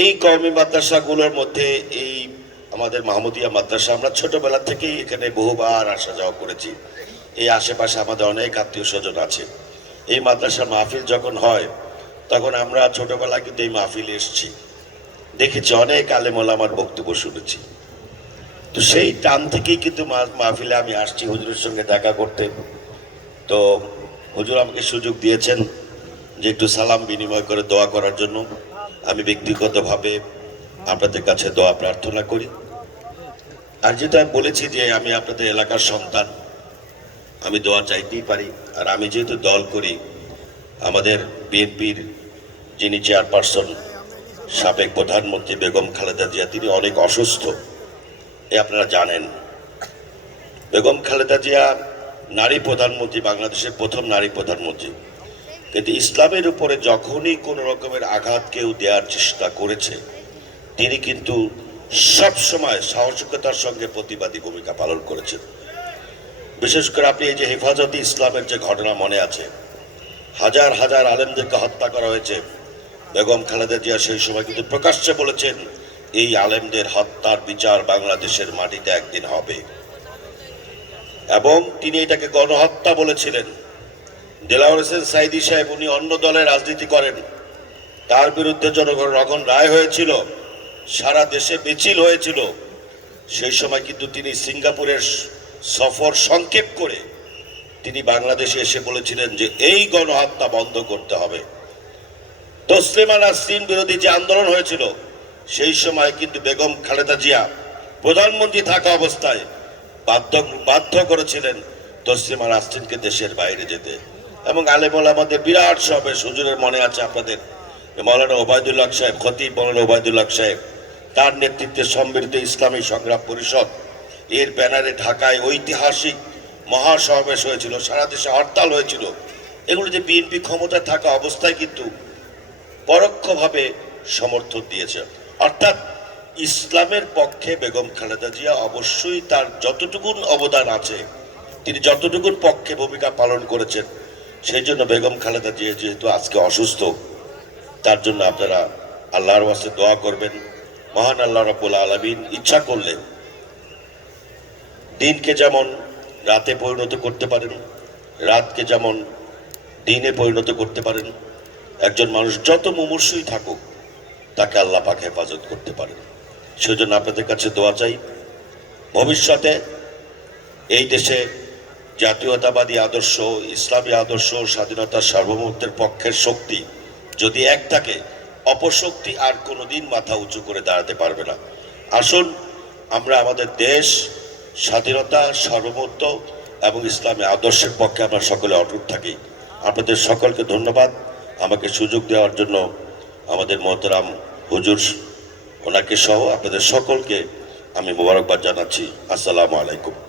এই কওমি মাদ্রাসাগুলোর মধ্যে এই আমাদের মাহমুদিয়া মাদ্রাসা, আমরা ছোটবেলা থেকেই এখানে বহুবার আসা যাওয়া করেছি। এই আশেপাশে আমাদের অনেক আত্মীয় স্বজন আছে। এই মাদ্রাসার মাহফিল যখন হয়, তখন আমরা ছোটবেলায় কিন্তু এই মাহফিলে এসেছি। দেখেছি অনেক আলেমল আমার বক্তব্য শুনেছি। তো সেই টান থেকেই কিন্তু মাহফিলে আমি আসছি হুজুরের সঙ্গে দেখা করতে। তো হুজুর আমাকে সুযোগ দিয়েছেন যে একটু সালাম বিনিময় করে দোয়া করার জন্য। আমি ব্যক্তিগতভাবে আপনাদের কাছে দোয়া প্রার্থনা করি। আর যেটা আমি বলেছি যে আমি আপনাদের এলাকার সন্তান, আমি দোয়া চাইতেই পারি। আর আমি যেহেতু দল করি, আমাদের বিএনপির যিনি চেয়ারপারসন, সাবেক প্রধানমন্ত্রী বেগম খালেদা জিয়া, তিনি অনেক অসুস্থ, এ আপনারা জানেন। বেগম খালেদা জিয়া নারী প্রধানমন্ত্রী, বাংলাদেশের প্রথম নারী প্রধানমন্ত্রী। কিন্তু ইসলামের উপরে যখনই কোনো রকমের আঘাত কেউ দেওয়ার চেষ্টা করেছে, তিনি কিন্তু সব সময় সাহসিকতার সঙ্গে প্রতিবাদী ভূমিকা পালন করেছেন। বিশেষ করে আপনি এই যে হেফাজতে ইসলামের যে ঘটনা মনে আছে, হাজার হাজার আলেমদেরকে হত্যা করা হয়েছে। বেগম খালেদা জিয়া সেই সময় কিন্তু প্রকাশ্যে বলেছেন, এই আলেমদের হত্যার বিচার বাংলাদেশের মাটিতে একদিন হবে। এবং তিনি এটাকে গণহত্যা বলেছিলেন। দেলাওয়ার হোসেন সাইদি সাহেব, উনি অন্য দলের রাজনীতি করেন। তার বিরুদ্ধে জনগণ রগন রায় হয়েছিল, সারা দেশে মিছিল হয়েছিল। সেই সময় কিন্তু তিনি সিঙ্গাপুরের সফর সংক্ষেপ করে তিনি বাংলাদেশে এসে বলেছিলেন যে, এই গণহত্যা বন্ধ করতে হবে। তসলিমা নাসরিন বিরোধী যে আন্দোলন হয়েছিল, সেই সময় কিন্তু বেগম খালেদা জিয়া প্রধানমন্ত্রী থাকা অবস্থায় বাধ্য বাধ্য করেছিলেন তসলিমা নাসরিনকে দেশের বাইরে যেতে। এবং আলেমল আমাদের বিরাট সমাবেশ হুজুরের মনে আছে আপনাদের। মৌলানা ওবায়দুল্লাহ সাহেব, খতিব মৌলানা ওবায়দুল্লাহ সাহেব, তার নেতৃত্বে সমৃদ্ধ ইসলামী সংগ্রাম পরিষদ। এর ব্যানারে ঢাকায় ঐতিহাসিক মহাসমাবেশ হয়েছিল, সারা দেশে হরতাল হয়েছিল। এগুলো যে বিএনপি ক্ষমতায় থাকা অবস্থায় কিন্তু পরোক্ষভাবে সমর্থন দিয়েছে। অর্থাৎ ইসলামের পক্ষে বেগম খালেদা জিয়া অবশ্যই তার যতটুকুন অবদান আছে, তিনি যতটুকুন পক্ষে ভূমিকা পালন করেছেন সেই জন্য বেগম খালেদা জিয়া যেহেতু আজকে অসুস্থ, তার জন্য আপনারা আল্লাহর ওয়াস্তে দোয়া করবেন। মহান আল্লাহ রব্বুল আলমিন ইচ্ছা করলে দিনকে যেমন রাতে পরিণত করতে পারেন, রাতকে যেমন দিনে পরিণত করতে পারেন, একজন মানুষ যত মুমূর্ষই থাকুক, তাকে আল্লাহ পাক হেফাজত করতে পারেন। সেজন্য আপনাদের কাছে দোয়া চাই। ভবিষ্যতে এই দেশে জাতীয়তাবাদী আদর্শ, ইসলামী আদর্শ, স্বাধীনতার সার্বভৌমত্বের পক্ষের শক্তি যদি এক থাকে অপশক্তি আর কোনোদিন মাথা উঁচু করে দাঁড়াতে পারবে না। আসুন, আমরা আমাদের দেশ, স্বাধীনতা, সার্বভৌমত্ব এবং ইসলামী আদর্শের পক্ষে আমরা সকলে অটুট থাকি। আপনাদের সকলকে ধন্যবাদ। আমাকে সুযোগ দেওয়ার জন্য আমাদের মহতরাম হুজুর ওনাকে সহ আপনাদের সকলকে আমি মোবারকবাদ জানাচ্ছি। আসসালামু আলাইকুম।